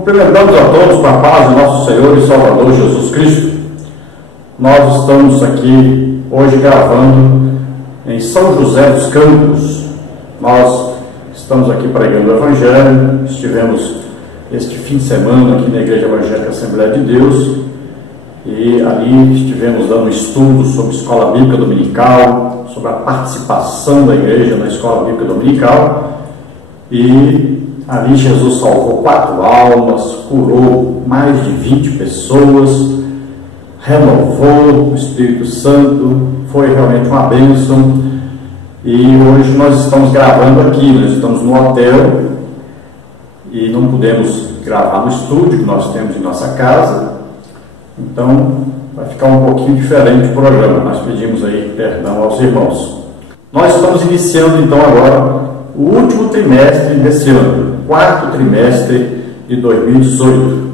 Cumprimentamos a todos com a paz de nosso Senhor e Salvador Jesus Cristo. Nós estamos aqui hoje gravando em São José dos Campos. Nós estamos aqui pregando o Evangelho. Estivemos este fim de semana aqui na Igreja Evangélica Assembleia de Deus e ali estivemos dando estudo sobre Escola Bíblica Dominical, sobre a participação da igreja na Escola Bíblica Dominical, e ali Jesus salvou 4 almas, curou mais de 20 pessoas, renovou o Espírito Santo, foi realmente uma bênção. E hoje nós estamos gravando aqui, nós estamos no hotel e não pudemos gravar no estúdio que nós temos em nossa casa, então vai ficar um pouquinho diferente o programa. Nós pedimos aí perdão aos irmãos. Nós estamos iniciando então agora o último trimestre desse ano, 4º trimestre de 2018,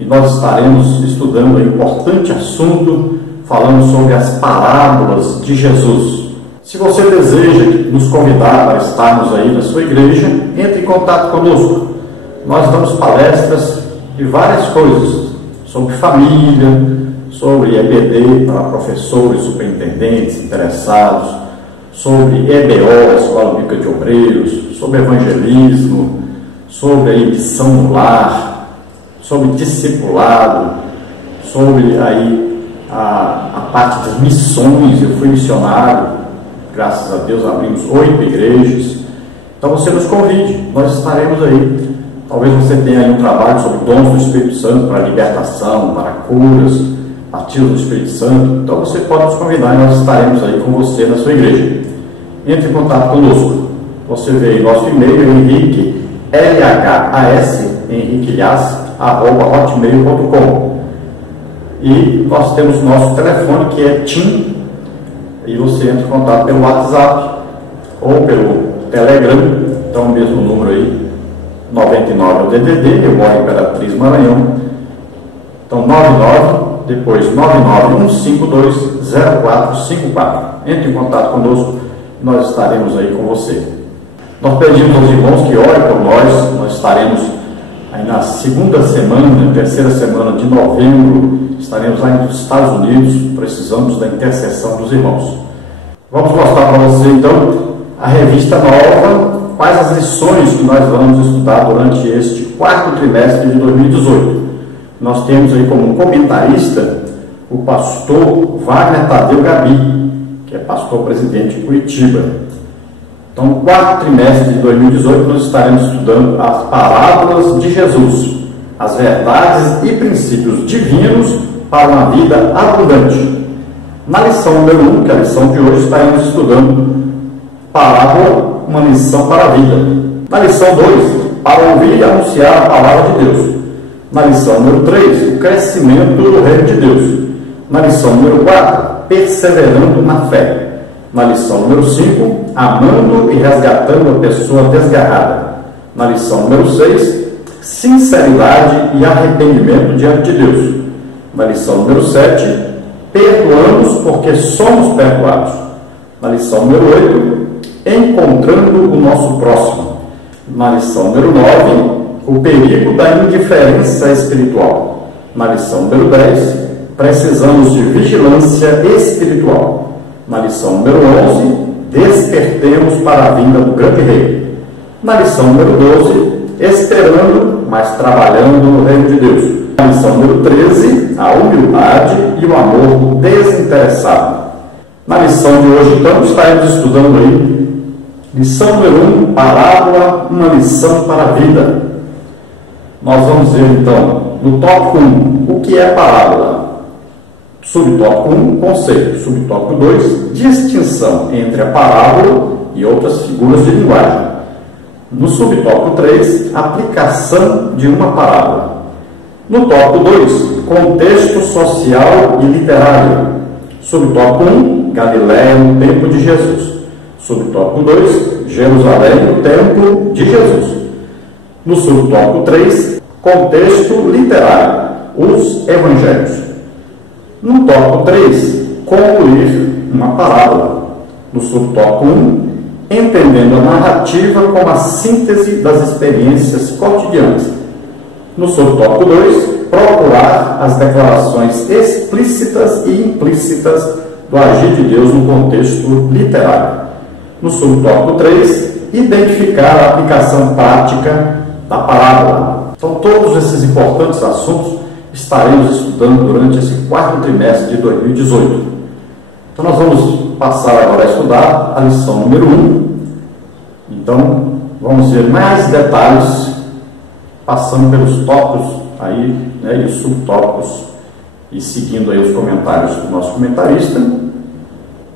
e nós estaremos estudando um importante assunto, falando sobre as parábolas de Jesus. Se você deseja nos convidar para estarmos aí na sua igreja, entre em contato conosco. Nós damos palestras de várias coisas, sobre família, sobre EBD para professores, superintendentes, interessados, sobre EBO, Escola Bíblica de Obreiros, sobre evangelismo, sobre a missão no lar, sobre discipulado, sobre aí a parte das missões. Eu fui missionário, graças a Deus abrimos 8 igrejas. Então você nos convide, nós estaremos aí. Talvez você tenha aí um trabalho sobre dons do Espírito Santo para libertação, para curas, batismo do Espírito Santo. Então você pode nos convidar e nós estaremos aí com você na sua igreja. Entre em contato conosco. Você vê aí nosso e-mail, Henrique, henriquelhas@hotmail.com. E nós temos nosso telefone, que é TIM, e você entra em contato pelo WhatsApp ou pelo Telegram. Então o mesmo número aí, 99 é o DDD, eu moro em Imperatriz, Maranhão. Então 99, depois 991520454. Entre em contato conosco, nós estaremos aí com você. Nós pedimos aos irmãos que orem por nós. Nós estaremos aí na segunda semana, terceira semana de novembro, estaremos lá nos Estados Unidos, precisamos da intercessão dos irmãos. Vamos mostrar para você então a revista nova, quais as lições que nós vamos estudar durante este 4º trimestre de 2018. Nós temos aí como comentarista o pastor Wagner Tadeu Gabi, que é pastor presidente de Curitiba. Então, no 4º trimestre de 2018, nós estaremos estudando as parábolas de Jesus, as verdades e princípios divinos para uma vida abundante. Na lição número 1, que é a lição de hoje, estaremos estudando parábola, uma lição para a vida. Na lição 2, para ouvir e anunciar a palavra de Deus. Na lição número 3, o crescimento do reino de Deus. Na lição número 4, perseverando na fé. Na lição número 5, amando e resgatando a pessoa desgarrada. Na lição número 6, sinceridade e arrependimento diante de Deus. Na lição número 7, perdoamos porque somos perdoados. Na lição número 8, encontrando o nosso próximo. Na lição número 9, o perigo da indiferença espiritual. Na lição número 10, precisamos de vigilância espiritual. Na lição número 11, despertemos para a vinda do grande rei. Na lição número 12, esperando, mas trabalhando no reino de Deus. Na lição número 13, a humildade e o amor desinteressado. Na lição de hoje, então, estaremos estudando aí, lição número 1, parábola, uma lição para a vida. Nós vamos ver, então, no tópico 1, o que é parábola. Subtópico 1, conceito. Subtópico 2, distinção entre a parábola e outras figuras de linguagem. No subtópico 3, aplicação de uma parábola. No tópico 2, contexto social e literário. Subtópico 1, Galiléia no tempo de Jesus. Subtópico 2, Jerusalém no tempo de Jesus. No subtópico 3, contexto literário, os evangelhos. No tópico 3, concluir uma parábola. No subtópico 1, entendendo a narrativa como a síntese das experiências cotidianas. No subtópico 2, procurar as declarações explícitas e implícitas do agir de Deus no contexto literário. No subtópico 3, identificar a aplicação prática da parábola. Então, todos esses importantes assuntos estaremos estudando durante esse quarto trimestre de 2018. Então, nós vamos passar agora a estudar a lição número 1. Então, vamos ver mais detalhes, passando pelos tópicos aí, né, e os subtópicos, e seguindo aí os comentários do nosso comentarista,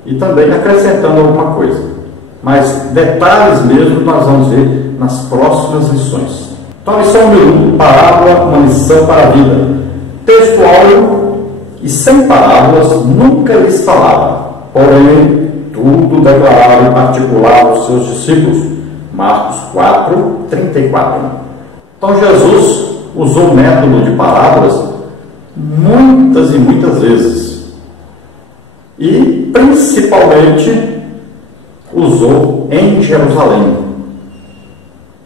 e também acrescentando alguma coisa. Mas detalhes mesmo nós vamos ver nas próximas lições. Então, a lição número 1, parábola, uma lição para a vida. Texto áureo e sem parábolas nunca lhes falava, porém tudo declarava em particular aos seus discípulos. Marcos 4, 34. Então, Jesus usou o método de parábolas muitas e muitas vezes, e principalmente usou em Jerusalém.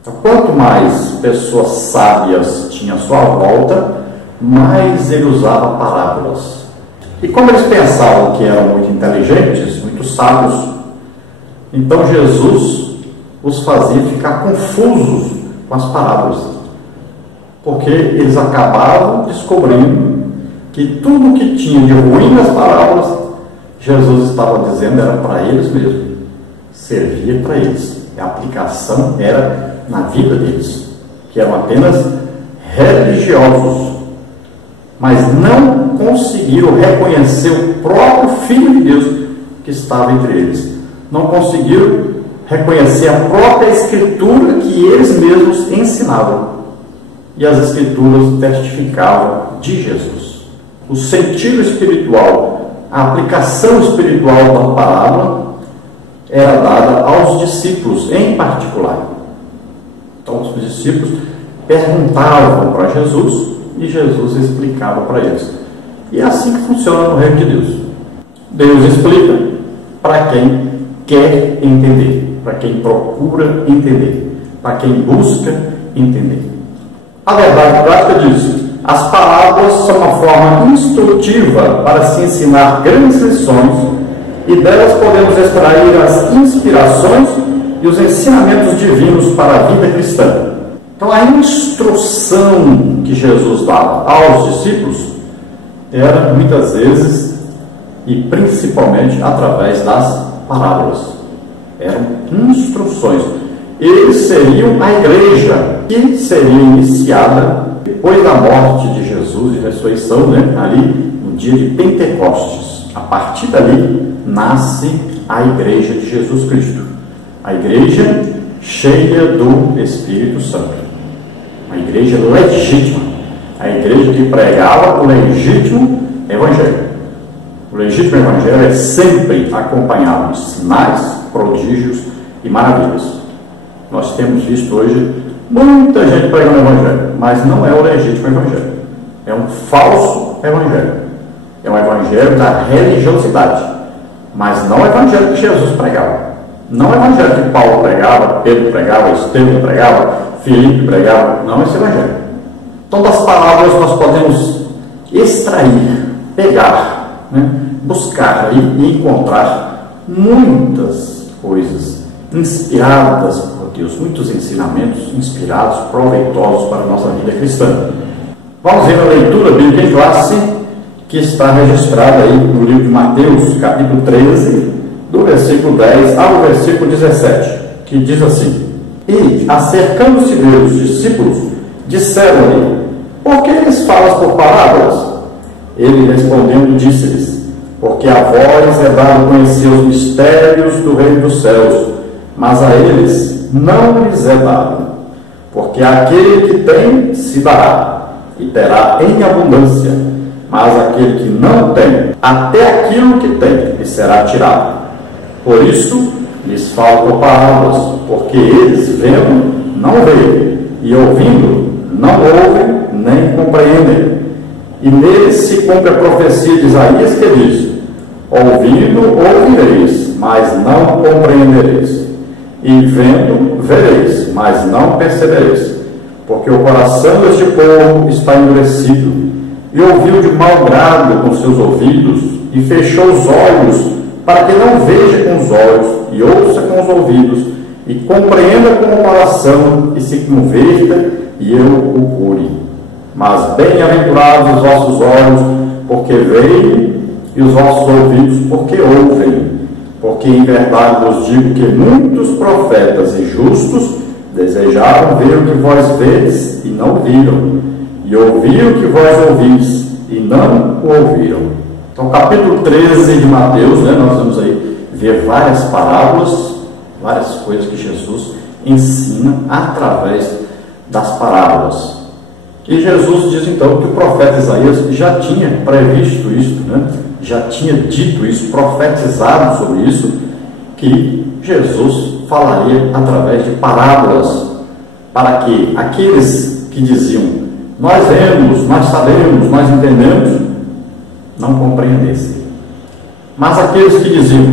Então, quanto mais pessoas sábias tinha à sua volta, mais ele usava parábolas. E como eles pensavam que eram muito inteligentes, muito sábios, então Jesus os fazia ficar confusos com as parábolas, porque eles acabavam descobrindo que tudo que tinha de ruim nas parábolas, Jesus estava dizendo era para eles mesmos, servia para eles. A aplicação era na vida deles, que eram apenas religiosos, mas não conseguiram reconhecer o próprio Filho de Deus que estava entre eles. Não conseguiram reconhecer a própria Escritura que eles mesmos ensinavam. E as Escrituras testificavam de Jesus. O sentido espiritual, a aplicação espiritual da parábola era dada aos discípulos em particular. Então, os discípulos perguntavam para Jesus e Jesus explicava para eles. E é assim que funciona no reino de Deus. Deus explica para quem quer entender, para quem procura entender, para quem busca entender. A verdade prática diz: as parábolas são uma forma instrutiva para se ensinar grandes lições, e delas podemos extrair as inspirações e os ensinamentos divinos para a vida cristã. Então, a instrução que Jesus dava aos discípulos era, muitas vezes, e principalmente através das parábolas. Eram instruções. Eles seriam a igreja, que seria iniciada depois da morte de Jesus e ressurreição, né? Ali no dia de Pentecostes. A partir dali nasce a igreja de Jesus Cristo, a igreja cheia do Espírito Santo, a igreja legítima, a igreja que pregava o legítimo evangelho. O legítimo evangelho é sempre acompanhado de sinais, prodígios e maravilhas. Nós temos visto hoje muita gente pregando o evangelho, mas não é o legítimo evangelho. É um falso evangelho. É um evangelho da religiosidade, mas não o evangelho que Jesus pregava. Não o evangelho que Paulo pregava, Pedro pregava, Estevão pregava, Filipe pregava. Não esse evangelho. Então, das palavras nós podemos extrair, pegar, né, buscar e encontrar muitas coisas inspiradas por Deus, muitos ensinamentos inspirados, proveitosos para a nossa vida cristã. Vamos ver a leitura bíblica em classe, que está registrada aí no livro de Mateus, capítulo 13, do versículo 10 ao versículo 17, que diz assim: E, acercando-se deles os discípulos, disseram-lhe: Por que lhes falas por parábolas? Ele, respondendo, disse-lhes: Porque a vós é dado conhecer os mistérios do reino dos céus, mas a eles não lhes é dado. Porque aquele que tem, se dará, e terá em abundância, mas aquele que não tem, até aquilo que tem, lhe será tirado. Por isso, lhes falo por parábolas, porque eles, vendo, não veem, e ouvindo, não ouvem, nem compreendem. E neles se cumpre a profecia de Isaías, que diz: Ouvindo, ouvireis, mas não compreendereis. E vendo, vereis, mas não percebereis. porque o coração deste povo está endurecido, e ouviu de mau grado com seus ouvidos, e fechou os olhos, para que não veja com os olhos, e ouça com os ouvidos, e compreenda com o coração, e se converta, e eu o cure. Mas bem-aventurados os vossos olhos, porque veem, e os vossos ouvidos, porque ouvem. Porque em verdade vos digo que muitos profetas e justos desejaram ver o que vós vedes e não viram, e ouvir o que vós ouvis e não o ouviram. Então, capítulo 13 de Mateus, nós vamos aí ver várias parábolas, várias coisas que Jesus ensina através das parábolas. E Jesus diz então que o profeta Isaías já tinha previsto isso, já tinha dito isso, profetizado sobre isso, que Jesus falaria através de parábolas, para que aqueles que diziam, nós vemos, nós sabemos, nós entendemos, não compreendessem. Mas aqueles que diziam,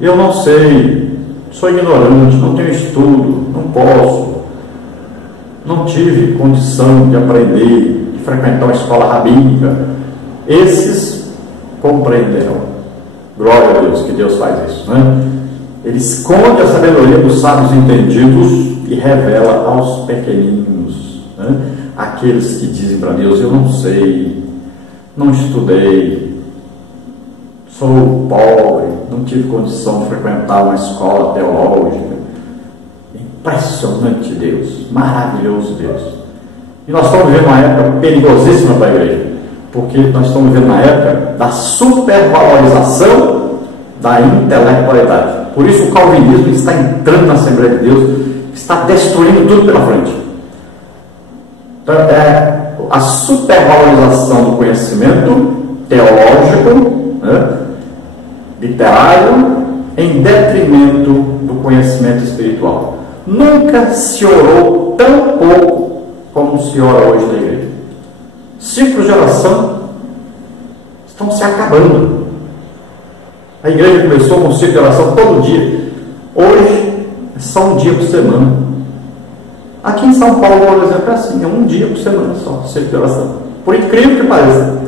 eu não sei, sou ignorante, não tenho estudo, não posso, não tive condição de aprender, de frequentar uma escola rabínica, esses compreenderão. Glória a Deus, que Deus faz isso, Ele esconde a sabedoria dos sábios entendidos e revela aos pequeninos, aqueles que dizem para Deus, eu não sei, não estudei, sou pobre, não tive condição de frequentar uma escola teológica. Impressionante Deus, maravilhoso Deus. E nós estamos vivendo uma época perigosíssima para a igreja, porque nós estamos vivendo uma época da supervalorização da intelectualidade. Por isso o calvinismo está entrando na Assembleia de Deus, está destruindo tudo pela frente. Então, é a supervalorização do conhecimento teológico, literário, em detrimento do conhecimento espiritual. Nunca se orou tão pouco como se ora hoje na igreja. Ciclos de oração estão se acabando. A igreja começou com um ciclo de oração todo dia. Hoje é só um dia por semana. Aqui em São Paulo, por exemplo, é assim, é um dia por semana só, ciclo de oração. Por incrível que pareça.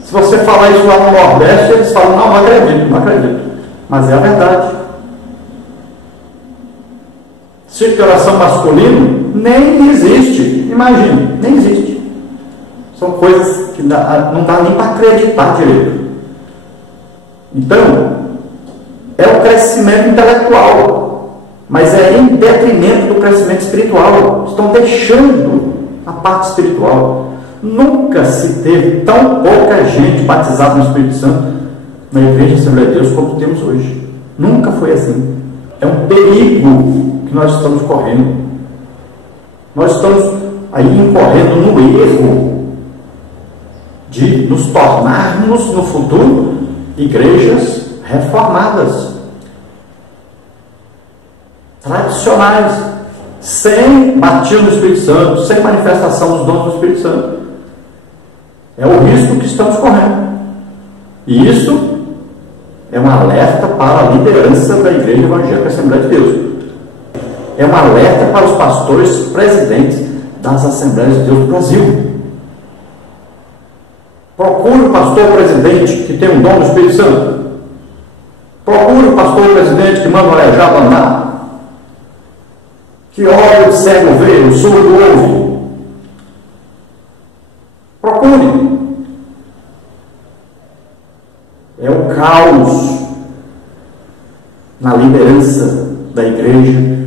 Se você falar isso lá no Nordeste, eles falam, não acredito, não acredito. Mas é a verdade. Ciclo de oração masculino nem existe. Imagine, nem existe. São coisas que não dá nem para acreditar direito. Então, é o crescimento intelectual, mas é em detrimento do crescimento espiritual. Estão deixando a parte espiritual. Nunca se teve tão pouca gente batizada no Espírito Santo na Igreja Assembleia de Deus como temos hoje. Nunca foi assim. É um perigo que nós estamos correndo. Nós estamos aí incorrendo no erro de nos tornarmos no futuro igrejas reformadas, tradicionais, sem batismo do Espírito Santo, sem manifestação dos dons do Espírito Santo. É o risco que estamos correndo. E isso é um alerta para a liderança da Igreja Evangélica Assembleia de Deus. É um alerta para os pastores presidentes das Assembleias de Deus do Brasil. Procure o pastor presidente que tem um dom do Espírito Santo. Procure o pastor presidente que manda o aleijado andar, que olha o cego ver, o surdo ouve. Procure. É o caos na liderança da Igreja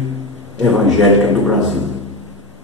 Evangélica do Brasil.